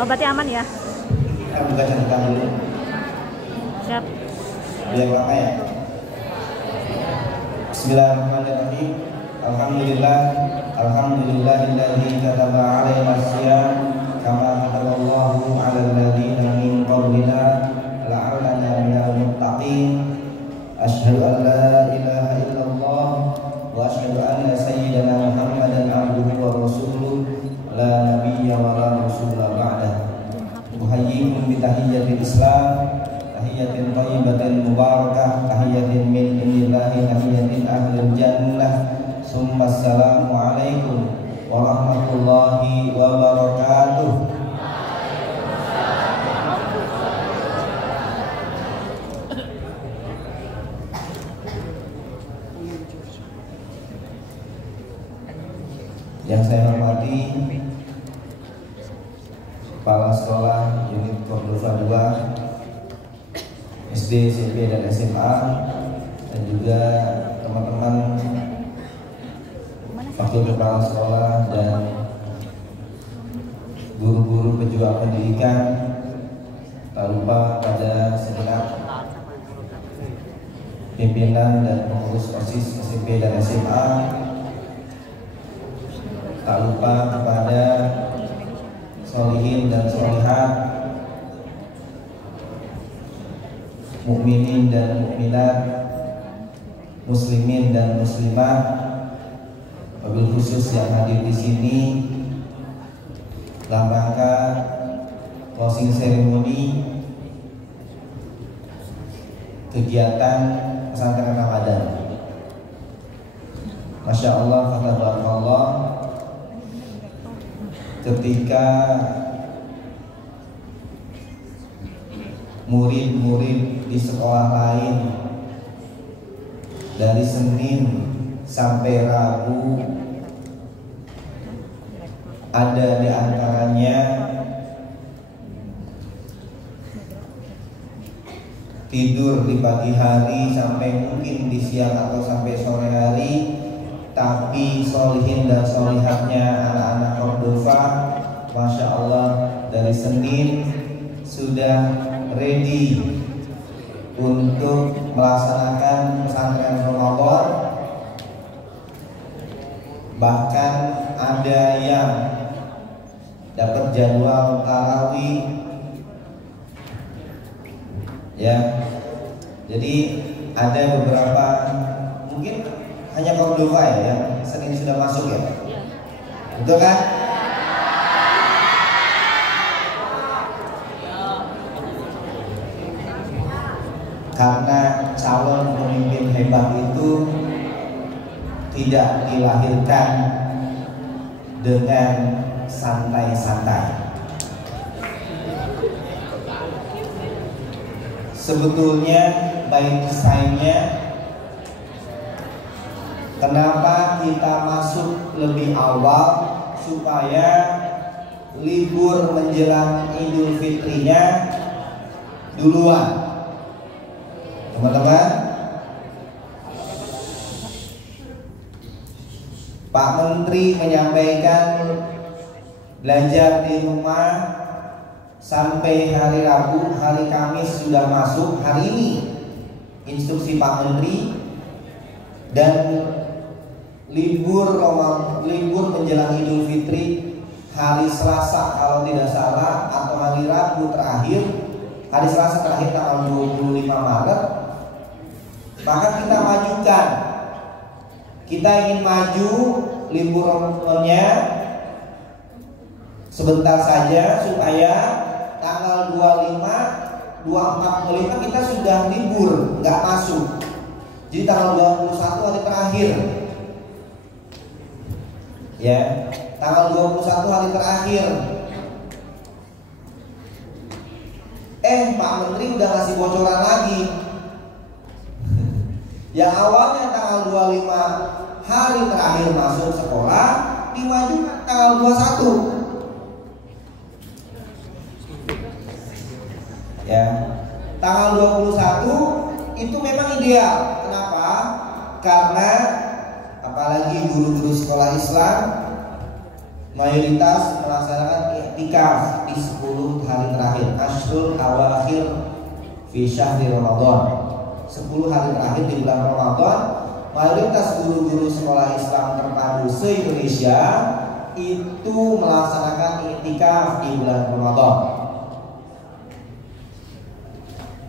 Oh, berarti aman ya? Kita buka catatan dulu. Siap. Biar lama ya. Bismillahirrahmanirrahim. Alhamdulillahilladzi kataba 'alaina shiyam kama kataballahu 'alal ladzina min qablina la'allana minal muttaqin. Asyhadu an la ilaha illallah wa asyhadu anna sayyidana Muhammadan 'abduhu wa rasuluh la nabiyya wa la rasula ba'dah. Uhayyikum bi tahiyyatil Islam, tahiyyatin thayyibatin mubarakah, tahiyyatin min indillahi, tahiyyatin ahlil jannah. Summa assalamu alaikum warahmatullahi wabarakatuh. Yang saya hormati Kepala Sekolah Unit Cordova 2 SD, SMP, dan SMA, dan juga teman-teman Wakil Kepala Sekolah dan guru-guru pejuang pendidikan. Tak lupa pada segenap pimpinan dan pengurus OSIS SMP dan SMA. Tak lupa kepada sholihin dan sholihat, mukminin dan mukminat, muslimin dan muslimat, wabil khusus yang hadir di sini dalam rangka closing ceremony kegiatan pesantren Ramadan. Masya Allah, tabarakallah. Ketika murid-murid di sekolah lain dari Senin sampai Rabu ada di antaranya tidur di pagi hari sampai mungkin di siang atau sampai sore hari, tapi solihin dan solihatnya anak-anak Cordova, Masya Allah, dari Senin sudah ready untuk melaksanakan pesantren Ramadan. Bahkan ada yang dapat jadwal tarawih, ya. Jadi ada beberapa, mungkin hanya Cordova ya yang Senin sudah masuk ya, betul kan? Karena calon pemimpin hebat itu tidak dilahirkan dengan santai-santai. Sebetulnya by desainnya, kenapa kita masuk lebih awal supaya libur menjelang Idul Fitrinya duluan. Teman-teman, Pak Menteri menyampaikan belajar di rumah sampai hari Rabu, hari Kamis sudah masuk hari ini instruksi Pak Menteri, dan libur menjelang Idul Fitri hari Selasa kalau tidak salah, atau hari Rabu terakhir, hari Selasa terakhir tanggal 25 Maret. Maka kita majukan, kita ingin maju liburnya sebentar saja supaya tanggal 25, 24, 25 kita sudah libur, nggak masuk. Jadi tanggal 21 hari terakhir, ya, tanggal 21 hari terakhir. Pak Menteri udah ngasih bocoran lagi. Yang awalnya tanggal 25 hari terakhir masuk sekolah dimajukan tanggal 21. Ya, tanggal 21 itu memang ideal. Kenapa? Karena apalagi guru-guru sekolah Islam mayoritas melaksanakan iktikaf di 10 hari terakhir, Ashrul Awakhir fi syahri Ramadan. 10 hari terakhir di bulan Ramadan, mayoritas guru-guru sekolah Islam terpadu se-Indonesia itu melaksanakan iktikaf di bulan Ramadan.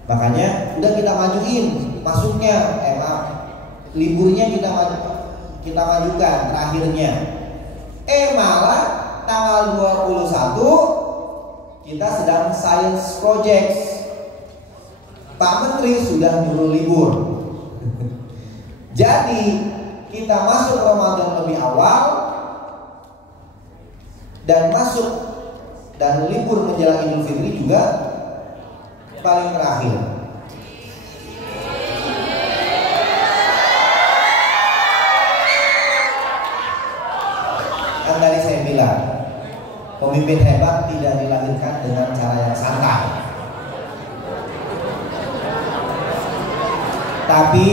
Makanya udah kita majuin masuknya, liburnya kita majukan terakhirnya. Malah tanggal 21 kita sedang science project. Pak Menteri sudah nyuruh libur. Jadi kita masuk Ramadan lebih awal dan libur menjelang Idul Fitri juga paling terakhir. Kan tadi saya bilang, pemimpin hebat tidak dilahirkan dengan cara yang santai. Tapi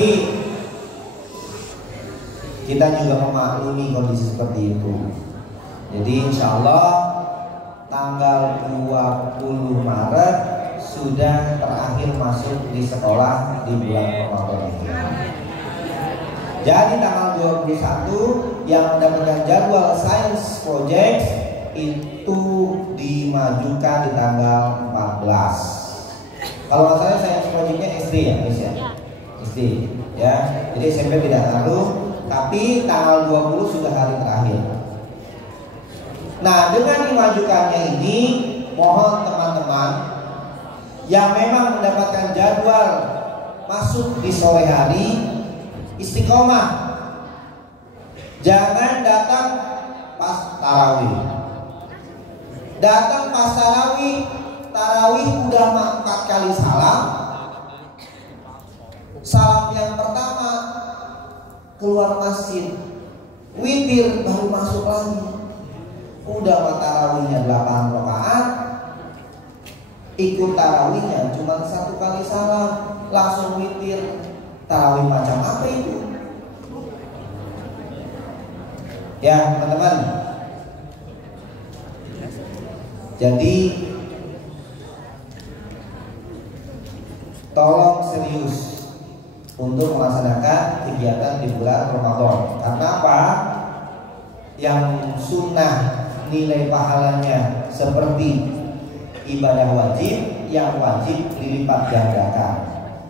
kita juga memaklumi kondisi seperti itu. Jadi insya Allah tanggal 20 Maret sudah terakhir masuk di sekolah di bulan Ramadan ini. Jadi tanggal 21 yang mendapatkan jadwal science project itu dimajukan di tanggal 14. Kalau masalahnya science projectnya SD ya guys ya? SD ya. Jadi SMP tidak tahu, tapi tanggal 20 sudah hari terakhir. Nah, dengan dimajukannya ini, mohon teman-teman yang memang mendapatkan jadwal masuk di sore hari, istiqomah. Jangan datang pas tarawih. Datang pas tarawih udah 4 kali salam. Salam yang pertama keluar masjid, witir baru masuk lagi. Udah tarawihnya 8 rakaat, ikut tarawihnya cuma 1 kali salam, langsung witir. Tarawih macam apa itu? Ya teman-teman. Jadi tolong serius untuk melaksanakan kegiatan di bulan Ramadan. Karena apa? Yang sunnah nilai pahalanya seperti ibadah wajib, yang wajib dilipat gandakan.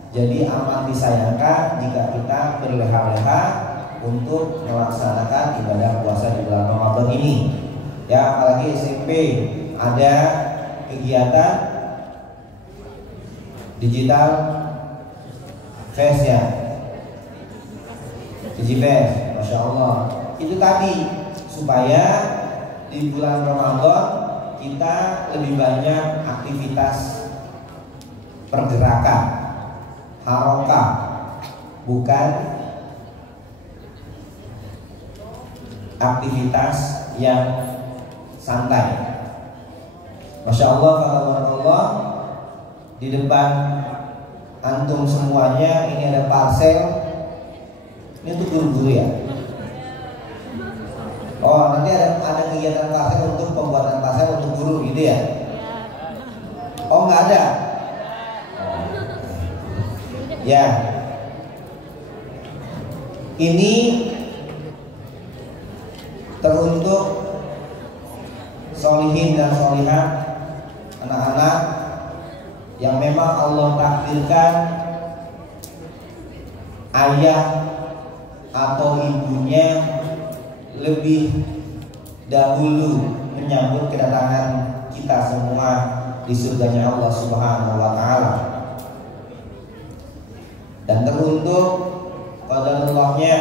Jadi amat disayangkan jika kita berleha-leha untuk melaksanakan ibadah puasa di bulan Ramadan ini. Ya, apalagi SMP ada kegiatan digital fest ya, DigiFest, Masya Allah. Itu tadi supaya di bulan Ramadan kita lebih banyak aktivitas pergerakan, harokah, bukan aktivitas yang santai. Masya Allah, Allah di depan antum semuanya ini ada parcel. Ini untuk guru-guru ya. Oh, nanti ada kegiatan parcel untuk pembuatan parcel untuk guru gitu ya. Oh, nggak ada. Ya, ini teruntuk solihin dan solihah, anak-anak yang memang Allah takdirkan ayah atau ibunya lebih dahulu menyambut kedatangan kita semua di surganya Allah Subhanahu wa Ta'ala. Dan teruntuk qadarullah-nya,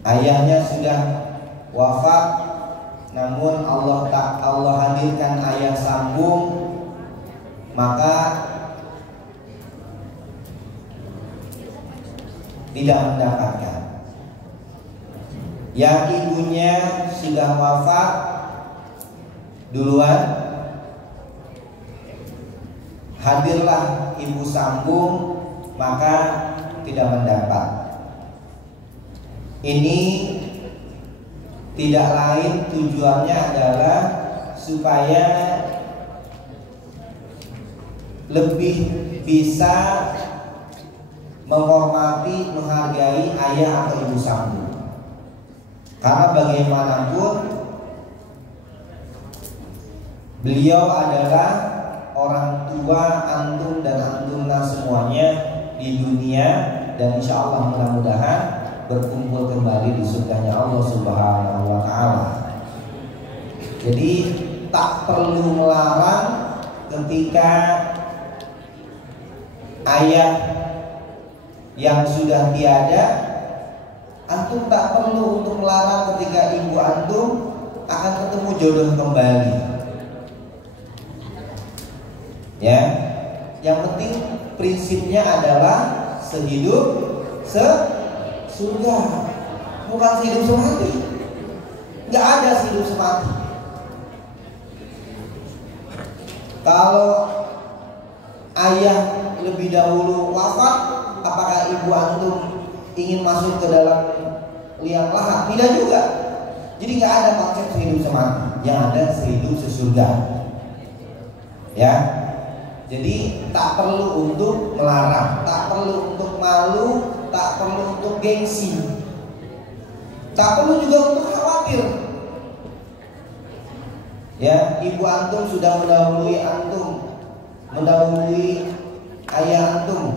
ayahnya sudah wafat, namun Allah hadirkan ayah sambung, maka tidak mendapatkan. Yang ibunya sudah wafat duluan, hadirlah ibu sambung, maka tidak mendapat. Ini tidak lain tujuannya adalah supaya lebih bisa menghormati, menghargai ayah atau ibu sambung. Karena bagaimanapun beliau adalah orang tua antum dan antumna semuanya di dunia, dan insya Allah mudah-mudahan berkumpul kembali di surganya Allah Subhanahu wa Ta'ala. Jadi tak perlu melarang ketika ayah yang sudah tiada, antum tak perlu untuk melarang ketika ibu antum akan ketemu jodoh kembali. Ya, yang penting prinsipnya adalah sehidup sesudah, bukan sehidup semati. Nggak ada sehidup semati. Kalau ayah lebih dahulu wafat, apakah ibu antum ingin masuk ke dalam liang lahat? Tidak juga. Jadi nggak ada konsep sehidup semati, yang ada sehidup sesurga. Ya, jadi tak perlu untuk melarang, tak perlu untuk malu, tak perlu untuk gengsi, tak perlu juga untuk khawatir. Ya, ibu antum sudah mendahului antum, mendahului ayah antum.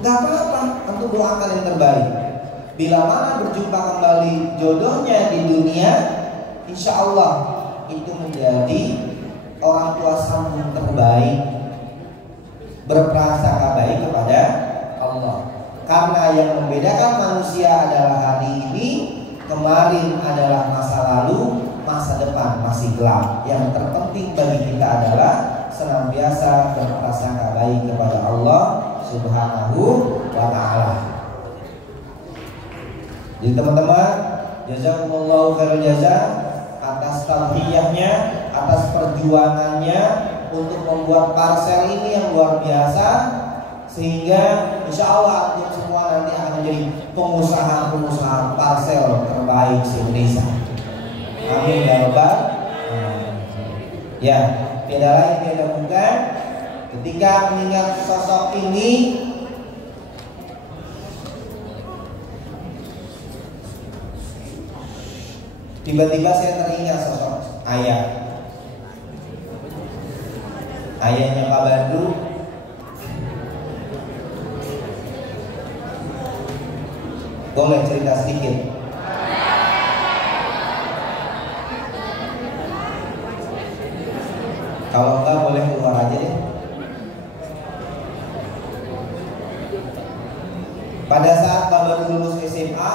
Gak apa-apa, antum doakan yang terbaik. Bila mana berjumpa kembali jodohnya di dunia, insya Allah itu menjadi orang tua sambung terbaik, berprasangka baik kepada Allah. Karena yang membedakan manusia adalah hari ini, kemarin adalah masa lalu, masa depan masih gelap. Yang terpenting bagi kita adalah senantiasa berprasangka baik kepada Allah Subhanahu wa Ta'ala. Jadi teman-teman, jazakumullahu khairal jazaa atas tauhiyahnya, atas perjuangannya untuk membuat parsel ini yang luar biasa, sehingga insya Allah untuk semua nanti akan menjadi pengusaha-pengusaha parsel terbaik di Indonesia. Amin ya rabbal alamin. Ya, tiada lain tiada bukan ketika mengingat sosok ini, tiba-tiba saya teringat sosok ayahnya Pak Bandu. Boleh cerita sedikit? Kalau enggak boleh keluar aja deh. Pada saat Pak Bandu lulus SMA,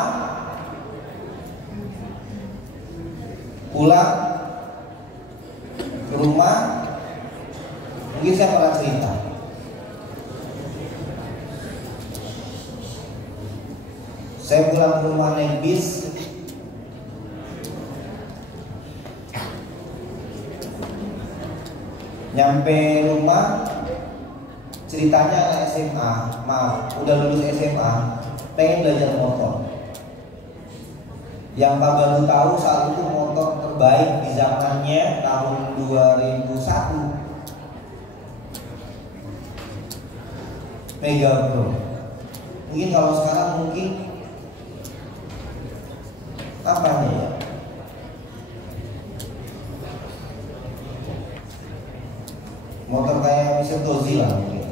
pulang ke rumah, mungkin saya pernah cerita. Saya pulang ke rumah naik bis, nyampe rumah, ceritanya anak SMA, maaf, udah lulus SMA, pengen belajar motor. Yang Pak Bandu tahu saat itu motor terbaik di zamannya tahun 2001, Mega Pro. Mungkin kalau sekarang mungkin apa nih ya? Motor kayak Mister Tozi lah mungkin.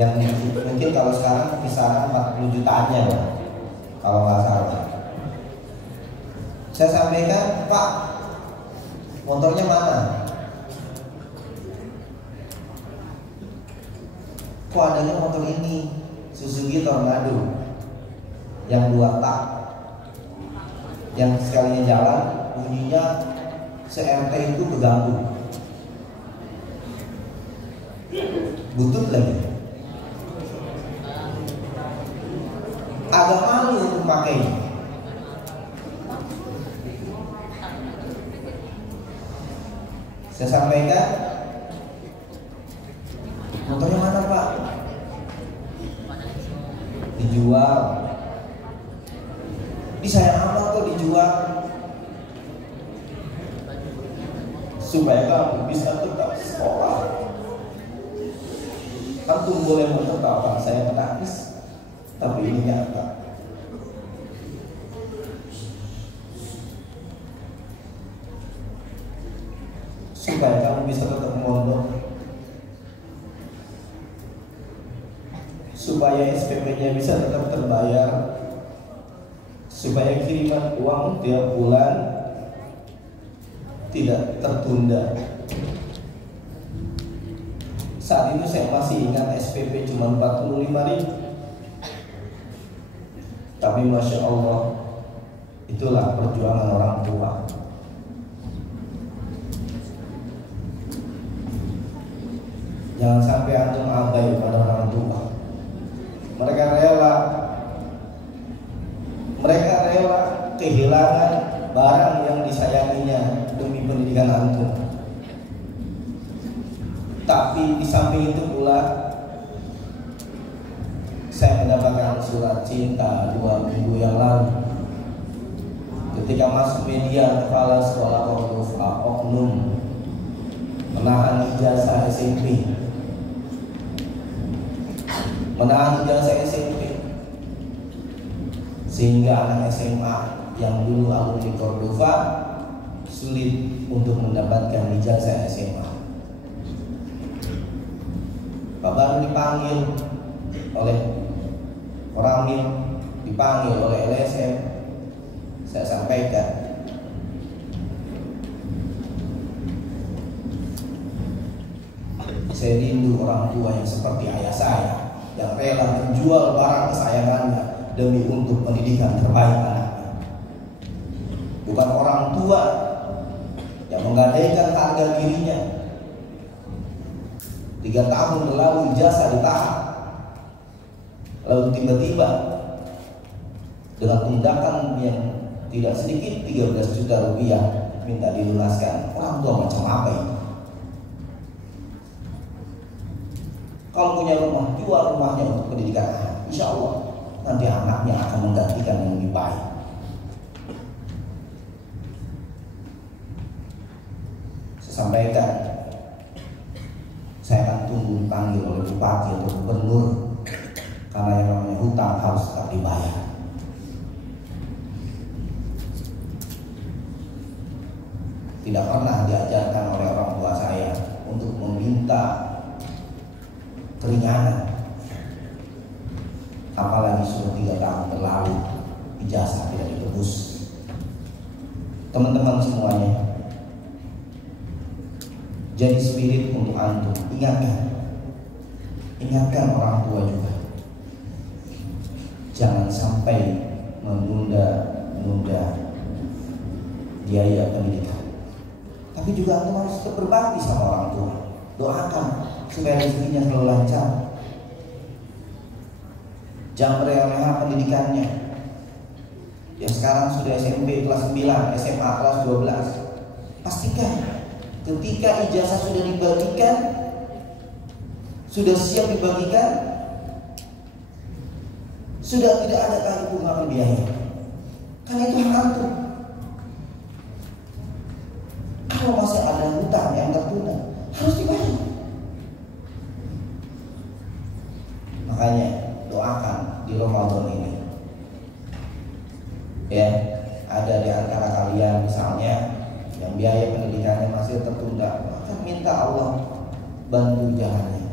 Yang mungkin kalau sekarang kisaran 40 jutaan ya, kalau nggak salah. Saya sampaikan, Pak, motornya mana? Kok adanya motor ini, Suzuki Tornado yang 2 tak, yang sekalinya jalan bunyinya se-RT itu berganggu, butut lagi, agak malu untuk pakainya. Saya sampaikan, motornya mana Pak? Dijual. motor dijual supaya kamu bisa tetap sekolah. Antum boleh menertawa saya menangis, tapi ini nyata. Supaya kamu bisa tetap mondok, supaya SPP-nya bisa tetap terbayar, supaya kiriman uang tiap bulan tidak tertunda. Saat itu saya masih ingat SPP cuma 45.000, tapi Masya Allah, itulah perjuangan orang tua. Jangan sampai antum abai pada orang tua. Mereka rela kehilangan barang yang disayanginya demi pendidikan antum. Tapi di samping itu pula, saya mendapatkan surat cinta 2 minggu yang lalu ketika masuk media. Kepala sekolah oknum menahan ijazah SMP, sehingga anak SMA yang dulu alumni Cordova sulit untuk mendapatkan ijazah SMA. Baru dipanggil oleh Koramil, dipanggil oleh LSM. Saya sampaikan, saya rindu orang tua yang seperti ayah saya, yang rela menjual barang kesayangannya demi untuk pendidikan terbaik anaknya. Bukan orang tua yang menggadaikan harga dirinya. 3 tahun berlalu ijazah ditahan, lalu tiba-tiba dengan tindakan yang tidak sedikit 13 juta rupiah minta dilunaskan. Orang tua macam apa itu? Kalau punya rumah, jual rumahnya untuk pendidikan anak. Insya Allah nanti anaknya akan menggantikan yang lebih baik. Saya sampaikan, saya akan tunggu dipanggil oleh bupati atau gubernur, karena yang namanya hutang harus tetap dibayar. Tidak pernah diajarkan oleh orang tua saya untuk meminta keringanan, apalagi sudah 3 tahun berlalu ijazah tidak ditebus. Teman-teman semuanya, jadi spirit untuk antum. Ingatkan orang tua juga, jangan sampai menunda biaya pendidikan. Tapi juga antum harus tetap berbakti sama orang tua. Doakan supaya rezekinya selalu lancar. Jangan meremehkan pendidikannya. Yang sekarang sudah SMP kelas 9, SMA kelas 12. Pastikan ketika ijazah sudah dibagikan, sudah siap dibagikan, sudah tidak ada lagi tunggakan biaya. Karena itu hak antum. Kalau masih ada hutang yang tertunda, harus dibayar. Makanya doakan di Ramadan ini, ya, ada di antara kalian misalnya yang biaya pendidikannya masih tertunda, maka minta Allah bantu jalannya,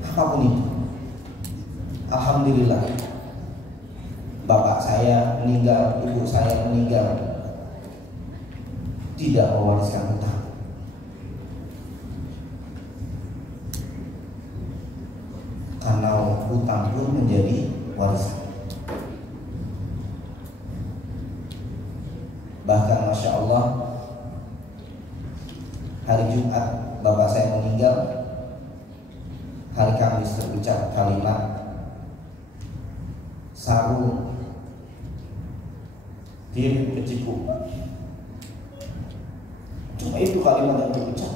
apapun itu. Alhamdulillah, bapak saya meninggal, ibu saya meninggal, tidak mewariskan hutang. Karena hutang pun menjadi warisan. Bahkan Masya Allah, hari Jumat bapak saya meninggal, hari Kamis terucap kalimat sarung kirim ke Cipu. Cuma itu kalimat yang terucap.